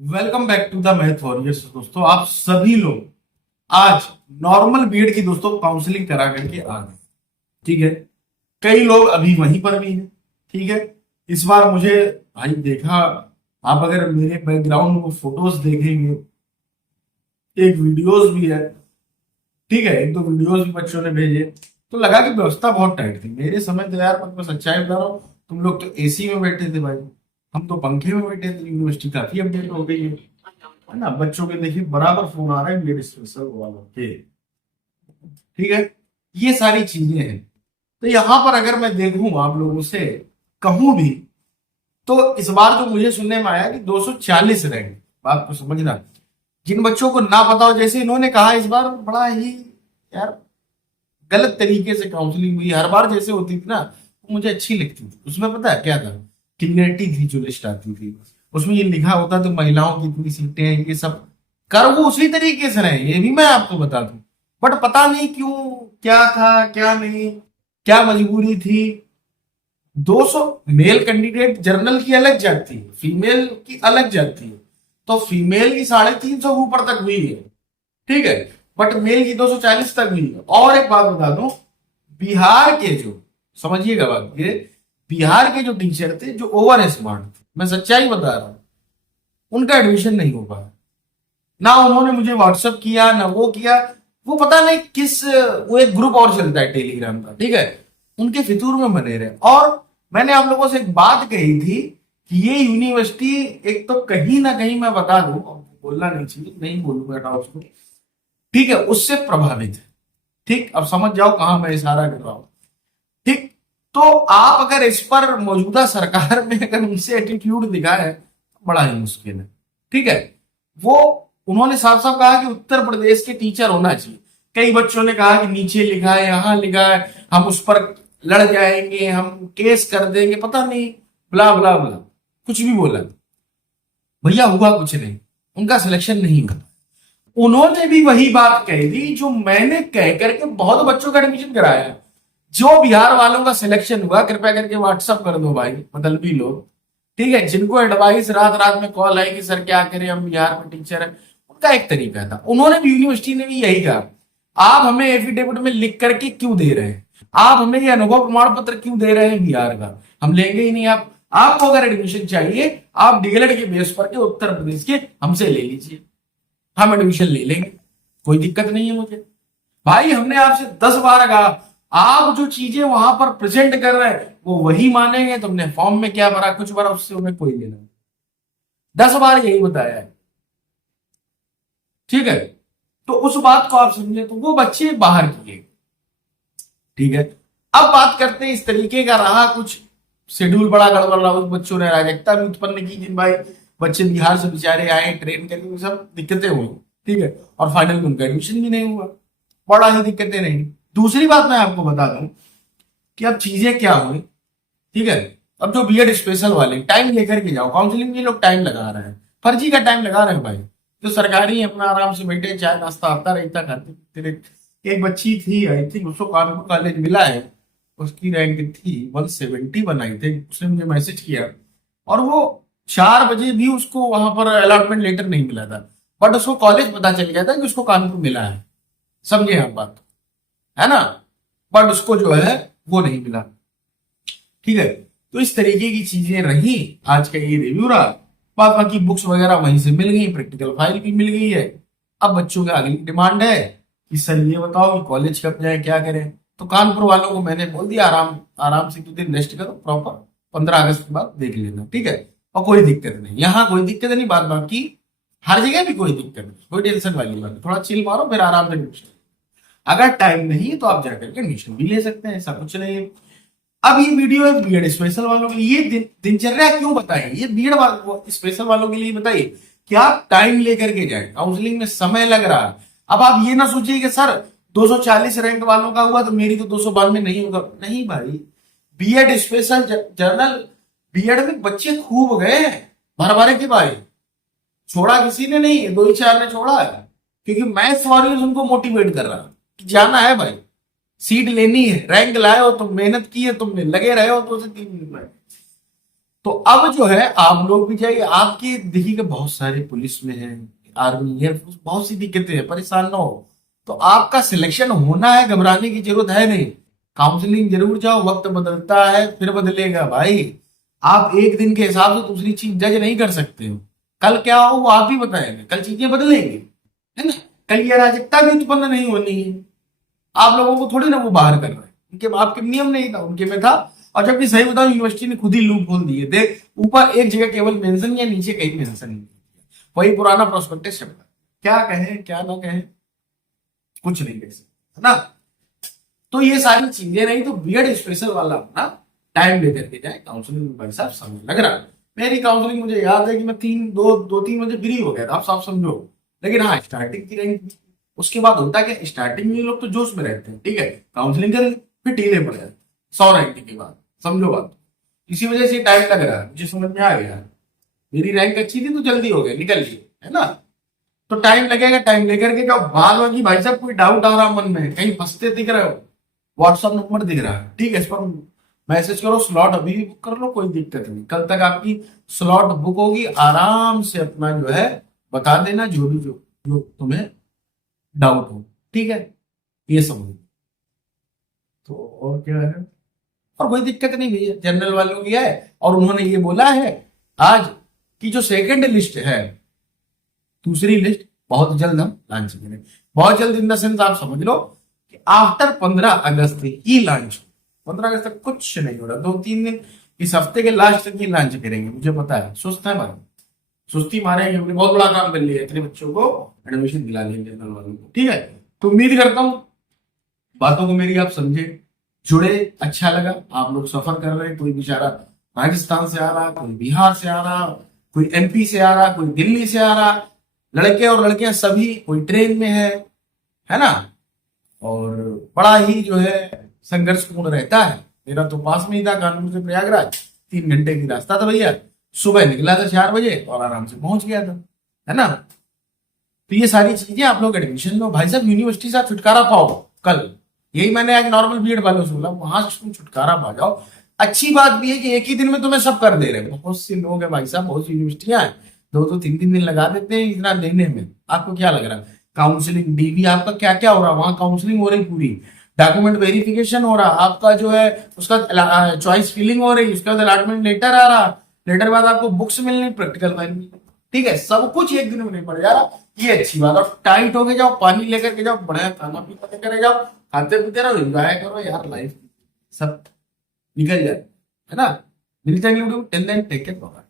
Welcome back to the math warriors. दोस्तों आप सभी लोग आज नॉर्मल बीएड की दोस्तों काउंसलिंग करा करके आ गए। ठीक है, कई लोग अभी वहीं पर भी हैं। ठीक है, इस बार मुझे भाई देखा, आप अगर मेरे बैकग्राउंड में फोटोज देखेंगे, एक वीडियोस भी है। ठीक है, एक दो वीडियोस भी बच्चों ने भेजे, तो लगा कि व्यवस्था बहुत टाइट थी। मेरे समय तो यार मैं सच्चाई बता रहा हूँ, तुम लोग तो एसी में बैठे थे भाई, हम तो पंखे में बैठे थे। यूनिवर्सिटी काफी अपडेट हो गई है ना। बच्चों के देखिए बराबर फोन आ रहा है मेरे स्पेशल वालों के। ठीक है, ये सारी चीजें हैं। तो यहाँ पर अगर मैं देखूं आप लोगों से कहूं भी, तो इस बार जो मुझे सुनने में आया कि 240 रैंक, बात को समझना। जिन बच्चों को ना पता हो, जैसे इन्होंने कहा, इस बार बड़ा ही यार गलत तरीके से काउंसलिंग हुई। हर बार जैसे होती थी ना, वो मुझे अच्छी लगती थी। उसमें पता है क्या था, क्लियरिटी थी जो लिस्ट आती थी। उसमें ये लिखा होता तो महिलाओं की इतनी सीटें हैं, ये सब कर वो उसी तरीके से रहे, ये भी मैं आपको बता दूं। बट पता नहीं क्यों, क्या था क्या नहीं, क्या मजबूरी थी। 200 मेल कैंडिडेट जर्नल की अलग जाती है, फीमेल की अलग जाती है। तो फीमेल की 350 ऊपर तक हुई है। ठीक है, बट मेल की 240 तक हुई है। और एक बात बता दूं, बिहार के जो, समझिएगा बात ये, बिहार के जो टीचर थे जो ओवर स्मार्ट थे, मैं सच्चाई बता रहा हूं, उनका एडमिशन नहीं हो पाया। ना उन्होंने मुझे व्हाट्सअप किया ना वो किया। वो पता नहीं किस, वो एक ग्रुप और चलता है टेलीग्राम का, ठीक है, उनके फितूर में बने रहे। और मैंने आप लोगों से एक बात कही थी कि ये यूनिवर्सिटी, एक तो कहीं ना कहीं मैं बता दूं, बोलना नहीं चाहिए, नहीं बोलूंगा बेटा उसको, ठीक है, उससे प्रभावित है। ठीक, अब समझ जाओ कहां मैं इशारा कर रहा हूं। ठीक, तो आप अगर इस पर मौजूदा सरकार में अगर उनसे एटीट्यूड दिखाए तो बड़ा ही मुश्किल है। ठीक है, वो, उन्होंने साफ साफ कहा कि उत्तर प्रदेश के टीचर होना चाहिए। कई बच्चों ने कहा कि नीचे लिखा है, यहां लिखा है, हम उस पर लड़ जाएंगे, हम केस कर देंगे, पता नहीं, ब्ला ब्ला ब्ला, कुछ भी बोला। भैया हुआ कुछ नहीं, उनका सिलेक्शन नहीं हुआ। उन्होंने भी वही बात कही थी जो मैंने कह करके बहुत बच्चों का एडमिशन कराया। जो बिहार वालों का सिलेक्शन हुआ, कृपया करके व्हाट्सअप कर दो भाई, मतलब भी लोग, ठीक है, जिनको एडवाइस रात रात में कॉल आई कि सर क्या करें, हम बिहार में टीचर है, उनका एक तरीका था। उन्होंने भी, यूनिवर्सिटी ने भी यही कहा, आप हमें एफिडेविट में लिख करके क्यों दे रहे हैं, आप हमें ये अनुभव प्रमाण पत्र क्यों दे रहे हैं बिहार का, हम लेंगे ही नहीं। आप, आपको अगर एडमिशन चाहिए, आप डीएलएड के बेस पर के उत्तर प्रदेश के हमसे ले लीजिए, हम एडमिशन ले लेंगे, कोई दिक्कत नहीं है मुझे। भाई हमने आपसे 10 बार कहा, आप जो चीजें वहां पर प्रेजेंट कर रहे हैं वो वही मानेंगे। तुमने फॉर्म में क्या भरा, कुछ भरा, उससे उन्हें कोई लेना नहीं। 10 बार यही बताया है। ठीक है, तो उस बात को आप समझे, तो वो बच्चे बाहर किए। ठीक है, अब बात करते हैं इस तरीके का रहा कुछ, शेड्यूल बड़ा गड़बड़ रहा, उस बच्चों ने अराजकता भी उत्पन्न की। जिन भाई बच्चे बिहार से बेचारे आए ट्रेन करके, सब दिक्कतें हुई। ठीक है, और फाइनल में उनका एडमिशन भी नहीं हुआ, बड़ा ही दिक्कतें रही। दूसरी बात मैं आपको बता दूं कि अब चीजें क्या हुई। ठीक है, अब जो बीएड स्पेशल वाले टाइम लेकर के जाओ काउंसलिंग में, लोग टाइम लगा रहे हैं, फर्जी का टाइम लगा रहे हैं भाई। जो सरकारी अपना आराम से बैठे, चाय नाश्ता आता रहता, खाते पीते रहते। एक बच्ची थी, आई थिंक उसको कानपुर कॉलेज मिला है, उसकी रैंक थी 170 बनाई थे, उसने मुझे मैसेज किया। और वो 4 बजे भी उसको वहां पर अलॉटमेंट लेटर नहीं मिला था, बट उसको कॉलेज पता चल गया था कि उसको कानपुर मिला है। समझे आप बात, है ना, बट उसको जो है वो नहीं मिला। ठीक है, तो इस तरीके की चीजें रही। आज का ये रिव्यू रहा। बाकी बुक्स वगैरह वहीं से मिल गई, प्रैक्टिकल फाइल भी मिल गई है। अब बच्चों की अगली डिमांड है कि सर ये बताओ कि कॉलेज कब जाए, क्या करें। तो कानपुर वालों को मैंने बोल दिया, आराम आराम से 2 दिन रेस्ट करो प्रॉपर, 15 अगस्त के बाद देख लेना। ठीक है, और कोई दिक्कत नहीं, यहाँ कोई दिक्कत नहीं। बात बाकी हर जगह भी कोई दिक्कत नहीं, कोई टेंशन वाली बात नहीं। थोड़ा चिल मारो, फिर आराम से एडमिशन। अगर टाइम नहीं है तो आप जाकर के एडमिशन भी ले सकते हैं, ऐसा कुछ नहीं है। अब ये वीडियो है बीएड स्पेशल वालों के लिए। ये दिनचर्या क्यों बताइए, ये बीएड स्पेशल वालों के लिए बताइए कि आप टाइम लेकर के जाए, काउंसलिंग में समय लग रहा है। अब आप ये ना सोचिए कि सर 240 रैंक वालों का हुआ तो मेरी तो 292 नहीं होगा। नहीं भाई, बीएड स्पेशल जर्नल, बीएड में बच्चे खूब गए, भर भर के भाई, छोड़ा किसी ने नहीं, 2 ही 4 ने छोड़ा है, क्योंकि मैथ्स वॉरियर्स उनको मोटिवेट कर रहा है कि जाना है भाई, सीट लेनी है, रैंक लाए हो तुम, मेहनत की है तुमने, लगे रहे हो 2 से 3 दिन में। तो अब जो है आप लोग भी जाइए, आपके देखिएगा बहुत सारे पुलिस में हैं, आर्मी, एयरफोर्स, बहुत सी दिक्कतें हैं, परेशान ना हो। तो आपका सिलेक्शन होना है, घबराने की जरूरत है नहीं। काउंसलिंग जरूर जाओ, वक्त बदलता है फिर बदलेगा भाई। आप एक दिन के हिसाब से दूसरी चीज जज नहीं कर सकते हो। कल क्या हो वो आप ही बताएंगे, कल चीजें बदलेंगी, है ना। कल ये अराजकता भी उत्पन्न नहीं होनी है। आप लोगों को थोड़ी ना वो बाहर कर रहे हैं, उनके आपके नियम नहीं था, उनके में था। और जबकि सही बताऊं, यूनिवर्सिटी ने खुद ही लूप खोल दिए। देख, ऊपर एक जगह केवल मेंशन या नीचे कहीं मेंशन नहीं किया, वही पुराना प्रोस्पेक्टस चपका। क्या कहे क्या ना कहे, कुछ नहीं कह सकते, है ना। तो ये सारी चीजें नहीं तो बीएड स्पेशल वाला अपना टाइम लेकर के जाए। काउंसलिंग भाई साहब समय लग रहा है। मेरी काउंसलिंग मुझे याद है कि मैं 3 बजे फ्री हो गया था, आप साफ समझो। लेकिन हाँ, स्टार्टिंग की रही थी। उसके बाद होता है कि स्टार्टिंग में लोग तो जोश में रहते हैं, ठीक है, काउंसलिंग कर फिर ढीले पड़ जाते 100 रैंकिंग के बाद, समझो बात। इसी वजह से टाइम लग रहा है, मुझे समझ में आ गया। मेरी रैंक अच्छी थी तो जल्दी हो गया, निकल लिए, है ना। तो टाइम लगेगा, टाइम लेकर के जाओ। बाद में भाई साहब कोई डाउट आ रहा मन में, कहीं फंसते दिख रहे हो, व्हाट्सअप नंबर दिख रहा है, ठीक है, इस पर मैसेज करो, स्लॉट अभी भी बुक कर लो, कोई दिक्कत नहीं। कल तक आपकी स्लॉट बुक होगी, आराम से अपना जो है बता देना जो भी जो तुम्हें डाउट हो, ठीक है। ये सब हो। तो और क्या है, और कोई दिक्कत नहीं भैया, जनरल वालों की है। और उन्होंने ये बोला है आज कि जो सेकंड लिस्ट है, दूसरी लिस्ट बहुत जल्द हम लॉन्च करेंगे। बहुत जल्द इन द सेंस आप समझ लो कि आफ्टर 15 अगस्त ही लॉन्च। 15 अगस्त तक कुछ नहीं हो रहा, 2-3 दिन, इस हफ्ते के लास्ट तक ही लॉन्च करेंगे, मुझे पता है। सुस्त है भाई, सुस्ती मारेंगे, हमने बहुत बड़ा काम कर लिया, इतने बच्चों को एडमिशन दिला लेंगे जनरल वालों को, ठीक है। तो उम्मीद करता हूं बातों को मेरी आप समझे, जुड़े, अच्छा लगा। आप लोग सफर कर रहे हैं, कोई बेचारा राजस्थान से आ रहा, कोई बिहार से आ रहा, कोई एमपी से आ रहा, कोई दिल्ली से आ रहा, लड़के और लड़कियां सभी, कोई ट्रेन में है ना। और बड़ा ही जो है संघर्षपूर्ण रहता है। मेरा तो पास में ही था, कानपुर से प्रयागराज 3 घंटे की रास्ता था भैया। सुबह निकला था 4 बजे और आराम से पहुंच गया था, है ना। तो ये सारी चीजें आप लोग एडमिशन लो भाई साहब, यूनिवर्सिटी से आप छुटकारा पाओ कल। यही मैंने आज नॉर्मल बीएड वालों से बोला, वहां से तुम छुटकारा पा जाओ। अच्छी बात भी है कि एक ही दिन में तुम्हें सब कर दे रहे हैं। बहुत से लोग हैं भाई साहब, बहुत सी यूनिवर्सिटियां हैं, 2-2 3-3 दिन लगा देते हैं इतना देने में। आपको क्या लग रहा है, काउंसलिंग डीवी आपका क्या क्या हो रहा है वहां, काउंसलिंग हो रही पूरी, डॉक्यूमेंट वेरिफिकेशन हो रहा, आपका जो है उसका चॉइस फिलिंग हो रही, उसके बाद अलॉटमेंट लेटर आ रहा, लेटर बाद आपको बुक्स मिलनी, प्रैक्टिकल फाइल, ठीक है, सब कुछ एक दिन में नहीं पड़ जा रहा। ये अच्छी बात। और टाइट हो के जाओ, पानी लेकर के जाओ, बढ़िया खाना पीना लेकर जाओ, खाते पीते रहो, एंजॉय करो यार, लाइफ सब निकल जाए, है ना। मिलते हैं टेल देन, टेक केयर।